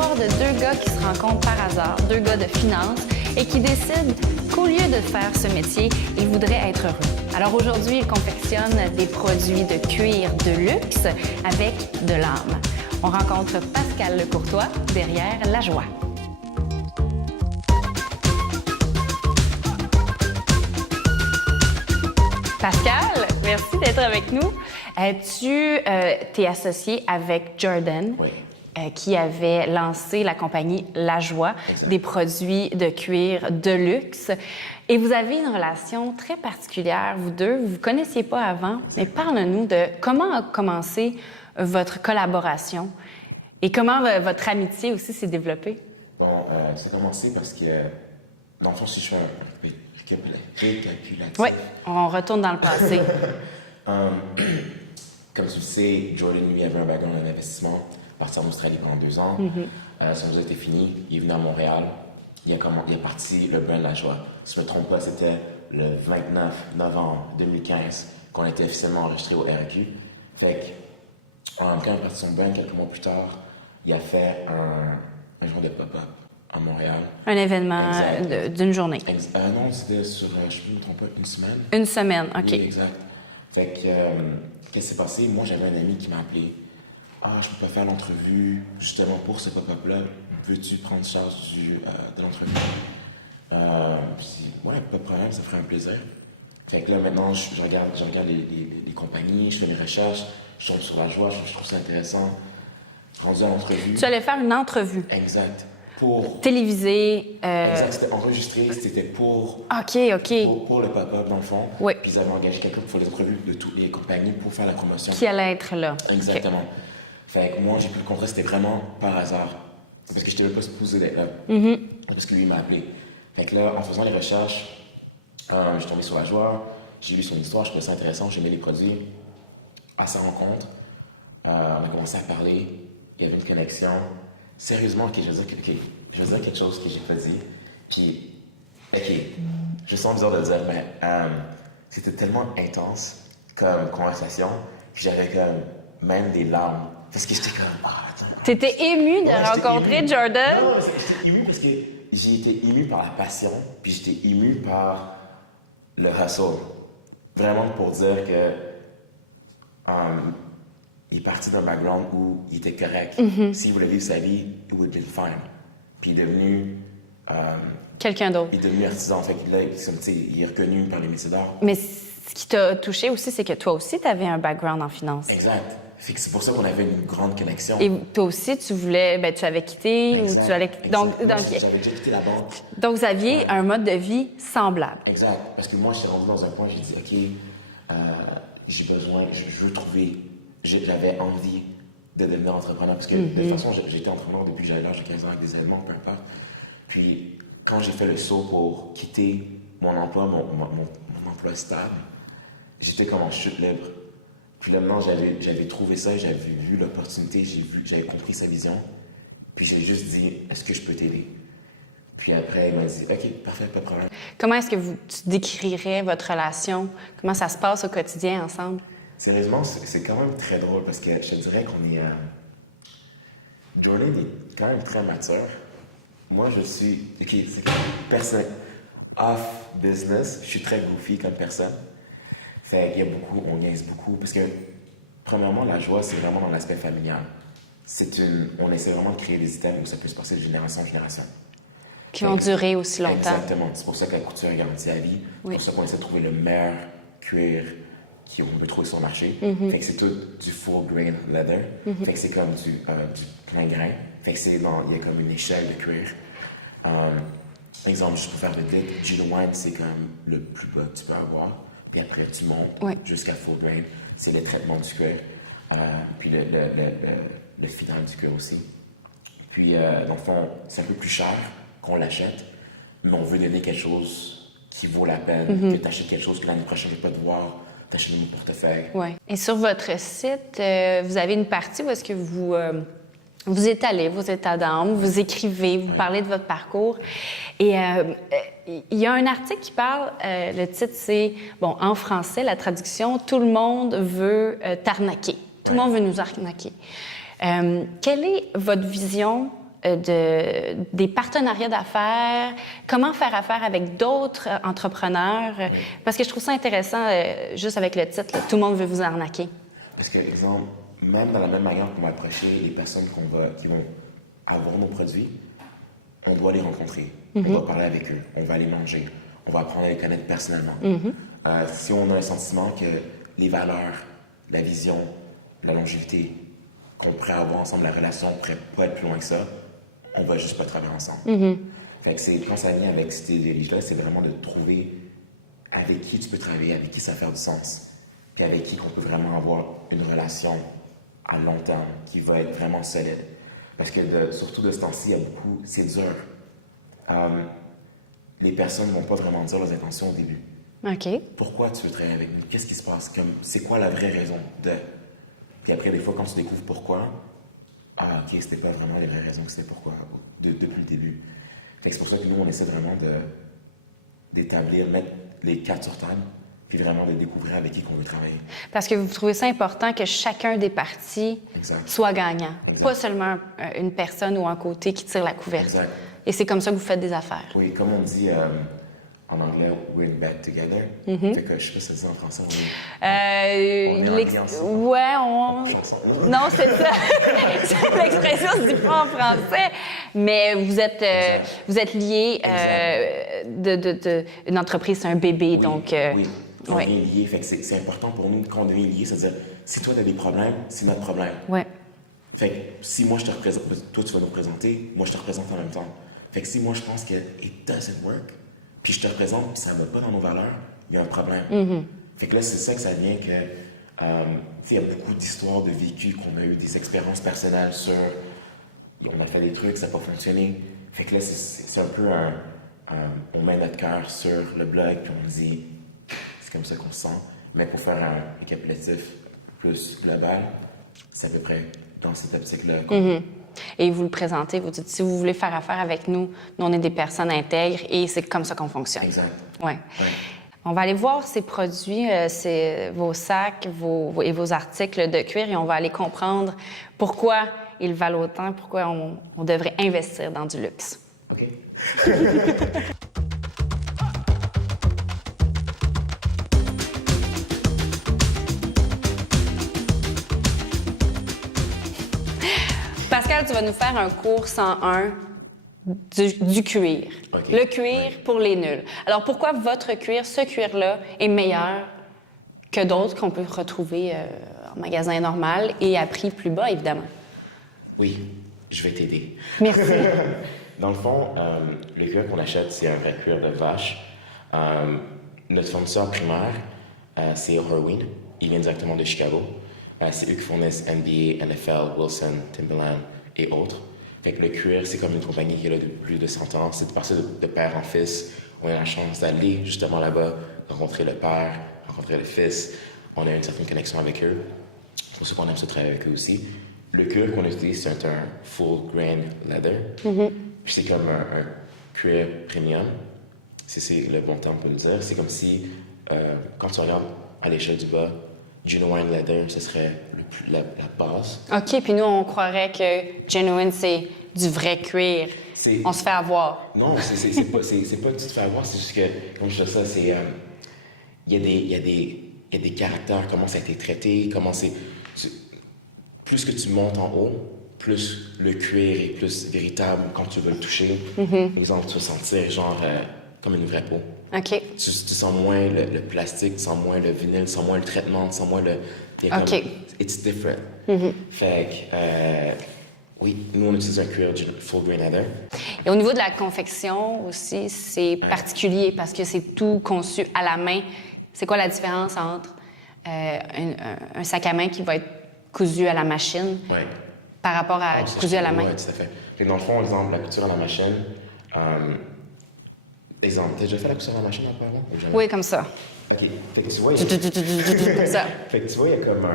l'histoire de deux gars qui se rencontrent par hasard, deux gars de finance, et qui décident qu'au lieu de faire ce métier, ils voudraient être heureux. Alors aujourd'hui, ils confectionnent des produits de cuir de luxe avec de l'âme. On rencontre Pascal Lecourtois derrière La Joie. Pascal, merci d'être avec nous. Tu t'es associé avec Jordan, Oui. Qui avait lancé la compagnie La Joie, Exact. des produits de cuir de luxe. Et vous avez une relation très particulière, vous deux. Vous ne vous connaissiez pas avant, mais parle-nous de comment a commencé votre collaboration et comment votre amitié aussi s'est développée. Bon, ça a commencé parce que, dans le fond, si je fais un récapitulatif, Oui, on retourne dans le passé. comme tu le sais, Jordan, lui, avait un background en investissement, parti en Australie pendant 2 ans. Son visa était fini, il est venu à Montréal, il a parti le brand La Joie. Si je ne me trompe pas, c'était le 29 novembre 2015 qu'on a été officiellement enregistré au RAQ. Fait que, quand il est parti son brand, quelques mois plus tard, il a fait un jour de pop-up à Montréal. Un événement d'une journée. Non, c'était sur, je ne me trompe pas, une semaine. Une semaine, OK. Oui, exact. Fait que, qu'est-ce qui s'est passé? Moi, j'avais un ami qui m'a appelé. Ah, je peux pas faire l'entrevue justement pour ce pop-up-là. Veux-tu prendre charge de l'entrevue? Puis, ouais, pas de problème, ça ferait un plaisir. Fait que là, maintenant, je regarde les compagnies, je fais mes recherches, je tombe sur La Joie, je trouve ça intéressant. Rendu à l'entrevue. Tu allais faire une entrevue Exact. Pour. télévisée. Exact, c'était enregistré, c'était pour OK. le pop-up, dans le fond. Oui. Puis ils avaient engagé quelqu'un pour faire les entrevues de toutes les compagnies pour faire la promotion. Qui allait être là. Exactement. Fait que moi, j'ai pris le contrat, c'était vraiment par hasard. Parce que je n'étais pas supposé d'être là. Parce que lui, il m'a appelé. Fait que là, en faisant les recherches, je suis tombé sur La Joie, j'ai lu son histoire, je trouvais ça intéressant, j'aimais les produits. À sa rencontre, on a commencé à parler, il y avait une connexion. Sérieusement, OK, je veux dire quelque chose que j'ai pas dit, qui, OK, je sens bizarre de le dire, mais c'était tellement intense comme conversation que j'avais comme même des larmes. Parce que j'étais comme, attends. T'étais ému de Ouais, j'étais rencontrer ému. Jordan? Non, j'étais ému parce que j'ai été ému par la passion, puis j'étais ému par le hustle. Vraiment pour dire que il est parti d'un background où il était correct. S'il voulait vivre sa vie, it would be fine. Puis il est devenu Quelqu'un d'autre. il est devenu artisan. Fait que là, il est reconnu par les métiers d'art. Mais ce qui t'a touché aussi, c'est que toi aussi, tu avais un background en finance. Exact. Fait que c'est pour ça qu'on avait une grande connexion. Et toi aussi, tu avais quitté Exact, ou tu allais. exact. Donc, Moi, j'avais déjà quitté la banque. donc, vous aviez un mode de vie semblable. Exact. Parce que moi, je suis rendu dans un point, j'ai dit, OK, j'ai besoin, je veux trouver, j'avais envie de devenir entrepreneur. Parce que de toute façon, j'étais entrepreneur depuis que j'avais l'âge de 15 ans avec des événements, peu importe. Puis, quand j'ai fait le saut pour quitter mon emploi, mon emploi stable, j'étais comme en chute libre. Puis là, maintenant, j'avais trouvé ça, j'avais vu l'opportunité, j'avais compris sa vision. Puis j'ai juste dit, est-ce que je peux t'aider? Puis après, il m'a dit, OK, parfait, pas de problème. Comment est-ce que tu décrirais votre relation? Comment ça se passe au quotidien ensemble? Sérieusement, c'est quand même très drôle parce que je te dirais qu'on est. Jordan est quand même très mature. Moi, je suis. OK, c'est comme personne. Off business, je suis très goofy comme personne. Fait qu'il y a beaucoup, on niaise beaucoup. Parce que, premièrement, La Joie, c'est vraiment dans l'aspect familial. On essaie vraiment de créer des items où ça peut se passer de génération en génération. Qui vont durer aussi longtemps. Exactement. C'est pour ça que la couture garantit la vie. Oui. C'est pour ça qu'on essaie de trouver le meilleur cuir qu'on peut trouver sur le marché. Fait que c'est tout du full grain leather. Fait que c'est comme du plein grain. Fait que il y a comme une échelle de cuir. Exemple, juste pour faire le dit, genuine, c'est comme le plus bas que tu peux avoir. Puis après, tu montes jusqu'à full grain. C'est le traitement du cuir. Puis le final du cuir aussi. Puis, dans le fond, c'est un peu plus cher qu'on l'achète, mais on veut donner quelque chose qui vaut la peine. Que tu achètes quelque chose que l'année prochaine, je ne vais pas devoir t'acheter mon portefeuille. Oui. Et sur votre site, vous avez une partie où est-ce que vous étalez vos états d'âme, vous écrivez, vous parlez de votre parcours. Et il y a un article qui parle, le titre c'est, bon, en français, la traduction, « Tout le monde veut t'arnaquer ». Tout le monde veut nous arnaquer. Quelle est votre vision des partenariats d'affaires, comment faire affaire avec d'autres entrepreneurs. Parce que je trouve ça intéressant, juste avec le titre, là, tout le monde veut vous arnaquer. Parce que, exemple, même dans la même manière qu'on va approcher les personnes qui vont avoir nos produits, on doit les rencontrer, on doit parler avec eux, on va les manger, on va apprendre à les connaître personnellement. Si on a un sentiment que les valeurs, la vision, la longévité qu'on pourrait avoir ensemble, la relation pourrait pas être plus loin que ça, on va juste pas travailler ensemble. Fait que quand ça vient avec cette idéologie-là, c'est vraiment de trouver avec qui tu peux travailler, avec qui ça fait du sens, puis avec qui qu'on peut vraiment avoir une relation à long terme qui va être vraiment solide. Parce que surtout de ce temps-ci, il y a beaucoup, c'est dur. Les personnes ne vont pas vraiment dire leurs intentions au début. OK. Pourquoi tu veux travailler avec nous? Qu'est-ce qui se passe? C'est quoi la vraie raison de? Puis après, des fois, quand tu découvres pourquoi, OK, c'était pas vraiment les vraies raisons que c'était pourquoi, depuis le début. Fait que c'est pour ça que nous, on essaie vraiment d'établir, mettre les cartes sur table, puis vraiment de découvrir avec qui qu'on veut travailler. Parce que vous trouvez ça important que chacun des parties soit gagnant. Exact. Pas seulement une personne ou un côté qui tire la couverture. Exact. Et c'est comme ça que vous faites des affaires. Oui, comme on dit en anglais, we're in bed together. Fait que je sais pas si ça se dit en français. On est ensemble. Ouais, non, c'est ça. L'expression se dit pas en français, mais vous êtes liés. Une entreprise, c'est un bébé, donc. Oui. On devient liés. Fait que c'est important pour nous quand on devient liés, c'est-à-dire, si toi, tu as des problèmes, c'est notre problème. Ouais. Fait que si moi, je te représente, toi, tu vas nous représenter, moi, je te représente en même temps. Fait que si moi, je pense que it doesn't work, puis je te représente, puis ça ne va pas dans nos valeurs, il y a un problème. Fait que là, c'est ça que ça vient que... il y a beaucoup d'histoires de vécu qu'on a eu, des expériences personnelles sur... On a fait des trucs, ça n'a pas fonctionné. Fait que là, c'est un peu on met notre cœur sur le blog, puis on dit... C'est comme ça qu'on se sent. Mais pour faire un récapitulatif plus global, c'est à peu près dans cette optique-là. Et vous le présentez, vous dites, si vous voulez faire affaire avec nous, nous, on est des personnes intègres et c'est comme ça qu'on fonctionne. Exact. Ouais. On va aller voir ces produits, vos sacs et vos articles de cuir et on va aller comprendre pourquoi ils valent autant, pourquoi on devrait investir dans du luxe. OK. Pascal, tu vas nous faire un cours 101 du cuir. Okay. Le cuir pour les nuls. Alors, pourquoi votre cuir, ce cuir-là, est meilleur que d'autres qu'on peut retrouver en magasin normal et à prix plus bas, évidemment? Oui, je vais t'aider. Merci. Dans le fond, le cuir qu'on achète, c'est un vrai cuir de vache. Notre fournisseur primaire, c'est Horween. Il vient directement de Chicago. C'est eux qui fournissent NBA, NFL, Wilson, Timberland et autres. Fait que le cuir, c'est comme une compagnie qui est là depuis plus de 100 ans. C'est de passer de père en fils. On a la chance d'aller justement là-bas, rencontrer le père, rencontrer le fils. On a une certaine connexion avec eux. C'est pour ça qu'on aime se travailler avec eux aussi. Le cuir qu'on utilise, c'est un full grain leather. Puis c'est comme un cuir premium. C'est le bon terme pour le dire. C'est comme si, quand tu regardes à l'échelle du bas, Genuine Leather, ce serait la base. OK, puis nous, on croirait que Genuine, c'est du vrai cuir. On se fait avoir. Non, c'est pas que tu te fais avoir, c'est juste que, comme je dis ça, c'est... Il y a des caractères, comment ça a été traité, comment c'est... Plus que tu montes en haut, plus le cuir est plus véritable quand tu veux le toucher. Par exemple, tu vas sentir genre comme une vraie peau. OK. Tu sens moins le plastique, tu sens moins le vinyle, tu sens moins le traitement, tu sens moins le... OK. It's different. Fait que, oui, nous, on utilise un cuir du full grain leather. Et au niveau de la confection aussi, c'est particulier parce que c'est tout conçu à la main. C'est quoi la différence entre un sac à main qui va être cousu à la machine par rapport à cousu à la main? Oui, tout à fait. Fait que dans le fond, exemple, la couture à la machine... exemple, t'as déjà fait la couture à la machine auparavant? Oui, comme ça. OK. Fait que tu vois, il y a... Comme ça. Fait que tu vois, il y a comme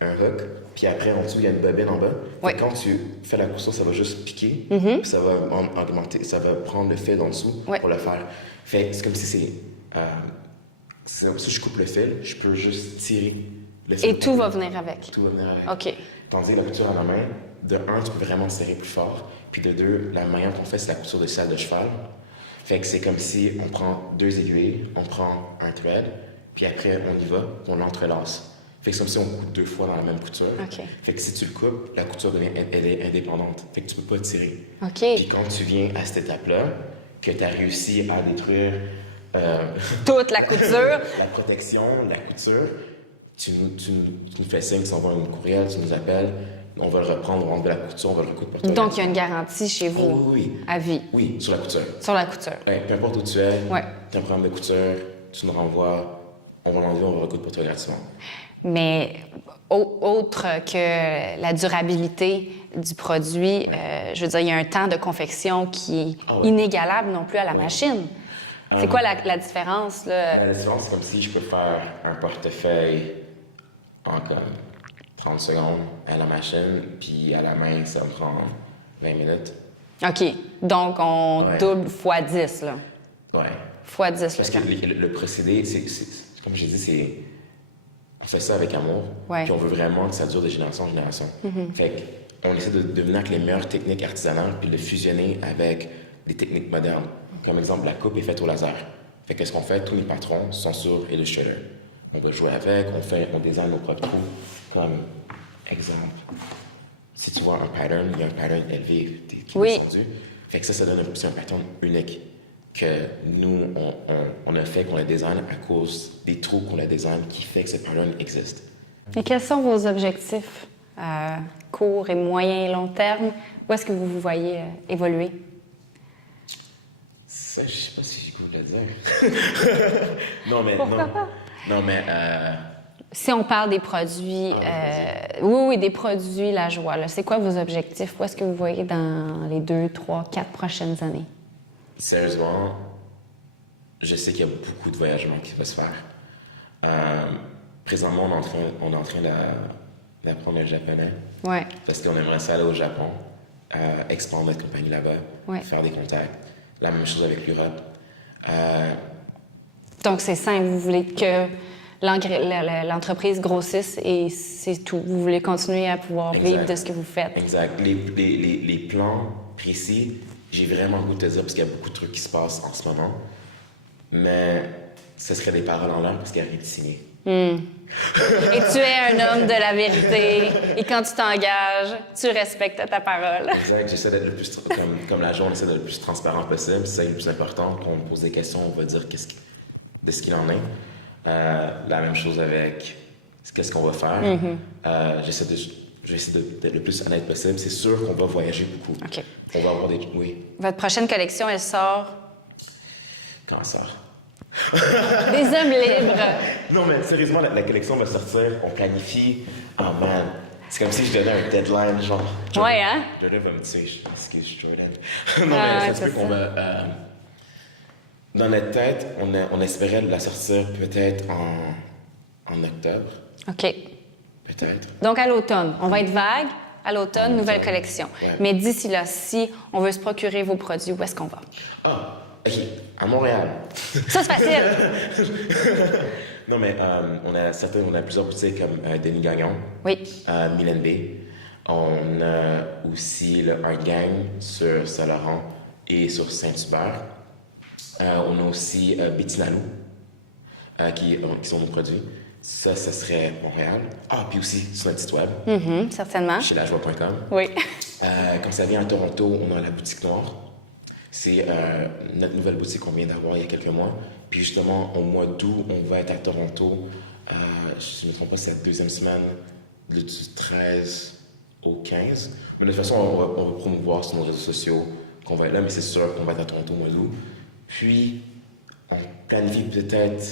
un hook, puis après, en dessous, il y a une bobine en bas. Oui. Quand tu fais la couture, ça va juste piquer, puis ça va augmenter, ça va prendre le fil en dessous pour le faire. Fait que c'est comme si si je coupe le fil, je peux juste tirer le fil. Et tout va venir avec? Tout va venir avec. OK. Tandis que la couture à la main, de un, tu peux vraiment serrer plus fort. Puis de deux, la manière qu'on fait, c'est la couture de selle de cheval. Fait que c'est comme si on prend 2 aiguilles, on prend un thread, puis après, on y va, on l'entrelace. Fait que c'est comme si on coupe 2 fois dans la même couture. OK. Fait que si tu le coupes, la couture elle est indépendante. Fait que tu peux pas tirer. OK. Puis quand tu viens à cette étape-là, que tu as réussi à détruire Toute la couture. la protection, la couture, tu nous fais signe, tu envoies un courriel, tu nous appelles, on va le reprendre, on va enlever la couture, on va le recoudre pour toi. Donc, il y a une garantie chez vous. Oh, oui, oui. À vie. Oui, sur la couture. Sur la couture. Ouais, peu importe où tu es, Ouais. tu as un problème de couture, tu nous renvoies, on va l'enlever, on va le recoudre pour toi gratuitement. Mais autre que la durabilité du produit, je veux dire, il y a un temps de confection qui est inégalable non plus à la machine. C'est quoi la différence, là? La différence, c'est comme si je peux faire un portefeuille en comme 30 secondes à la machine, puis à la main, ça me prend 20 minutes. OK. Donc, on double fois 10, là. Ouais. Fois 10, Parce que le procédé, c'est comme j'ai dit, c'est... On fait ça avec amour, puis on veut vraiment que ça dure de génération en génération. Fait qu'on essaie de devenir avec les meilleures techniques artisanales, puis de le fusionner avec des techniques modernes. Comme exemple, la coupe est faite au laser. Fait que ce qu'on fait, tous les patrons sont sur Illustrator. On va jouer avec, on design nos propres trous. Comme exemple, si tu vois un pattern, il y a un pattern élevé qui est descendu. Fait que ça donne un pattern unique que nous, on a fait, qu'on a design à cause des trous qu'on a design qui fait que ce pattern existe. Et quels sont vos objectifs à court et moyen et long terme? Où est-ce que vous vous voyez évoluer? Ça, je sais pas si j'ai goût de le dire. Non, mais... Pourquoi pas? Non, mais... Si on parle des produits... oui, des produits La Joie, là, c'est quoi vos objectifs? Où est-ce que vous voyez dans les 2, 3, 4 prochaines années? Sérieusement, je sais qu'il y a beaucoup de voyagements qui vont se faire. Présentement, on est en train d'apprendre le japonais. Ouais. Parce qu'on aimerait ça aller au Japon, expandre notre compagnie là-bas, faire des contacts. La même chose avec l'Europe. Donc, c'est simple. Vous voulez que l'entreprise grossisse et c'est tout. Vous voulez continuer à pouvoir vivre de ce que vous faites. Exact. Les plans précis, j'ai vraiment le goût de te dire parce qu'il y a beaucoup de trucs qui se passent en ce moment. Mais ce serait des paroles en l'air parce qu'il n'y a rien de signé. Et tu es un homme de la vérité. Et quand tu t'engages, tu respectes ta parole. Exact. J'essaie d'être le plus... Comme la journée, on essaie d'être le plus transparent possible. C'est le plus important. Quand on me pose des questions, on va dire de ce qu'il en est. La même chose avec qu'est-ce qu'on va faire. J'essaie d'être le plus honnête possible. C'est sûr qu'on va voyager beaucoup. OK. On va avoir des... Oui. Votre prochaine collection, elle sort... Quand elle sort? Des hommes libres. Non, mais sérieusement, la collection va sortir. On planifie. Oh man. C'est comme si je donnais un deadline, genre. Ouais, hein? Jordan va me tuer. Excuse, Jordan. Non, mais ça se peut qu'on va... dans notre tête, on espérait la sortir peut-être en octobre. OK. Peut-être. Donc, à l'automne. On va être vague. À l'automne, nouvelle collection. Ouais. Mais d'ici là, si on veut se procurer vos produits, où est-ce qu'on va? Ah, OK. À Montréal. Ça, c'est facile. Non, mais on a plusieurs boutiques comme Denis Gagnon. Oui. Mylène B. On a aussi le Art Gang sur Saint-Laurent et sur Saint-Hubert. On a aussi Bettina Lou, qui sont nos produits. Ça serait Montréal. Ah, puis aussi sur notre site web. Certainement. Chez lajoie.com. Oui. Quand ça vient à Toronto, on a la boutique noire. C'est notre nouvelle boutique qu'on vient d'avoir il y a quelques mois. Puis justement, au mois d'août, on va être à Toronto. Je ne me trompe pas, c'est la deuxième semaine du 13 au 15. Mais de toute façon, on va promouvoir sur nos réseaux sociaux qu'on va être là, mais c'est sûr qu'on va être à Toronto au mois d'août. Puis, on planifie peut-être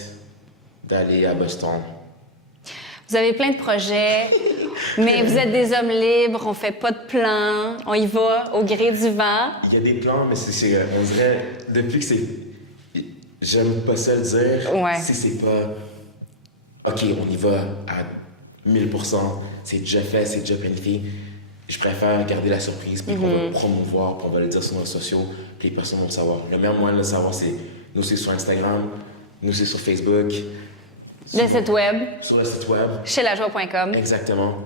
d'aller à Boston. Vous avez plein de projets, mais vous êtes des hommes libres, on fait pas de plans, on y va au gré du vent. Il y a des plans, mais on dirait, depuis que c'est... J'aime pas ça le dire. Ouais. Si c'est pas... OK, on y va à 1000%, c'est déjà fait, c'est déjà planifié. Je préfère garder la surprise, puis qu'on va le promouvoir, puis on va le dire sur nos réseaux sociaux, puis les personnes vont le savoir. Le meilleur moyen de le savoir, c'est sur Instagram, nous c'est sur Facebook. Le site web. Sur le site web. Chez lajoie.com. Exactement.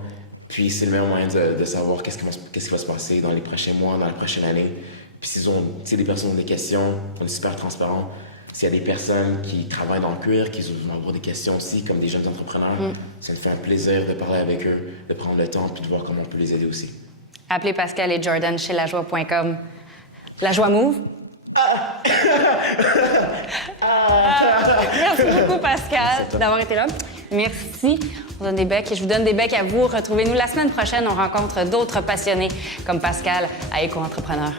Puis c'est le meilleur moyen de savoir qu'est-ce qui va se passer dans les prochains mois, dans la prochaine année. Puis si des personnes ont des questions, on est super transparent. S'il y a des personnes qui travaillent dans le cuir, qui vont avoir des questions aussi, comme des jeunes entrepreneurs, ça me fait un plaisir de parler avec eux, de prendre le temps puis de voir comment on peut les aider aussi. Appelez Pascal et Jordan chez lajoie.com. La Joie Move. Merci beaucoup, Pascal, d'avoir été là. Merci. On donne des becs et je vous donne des becs à vous. Retrouvez-nous la semaine prochaine. On rencontre d'autres passionnés comme Pascal à Éco-Entrepreneur.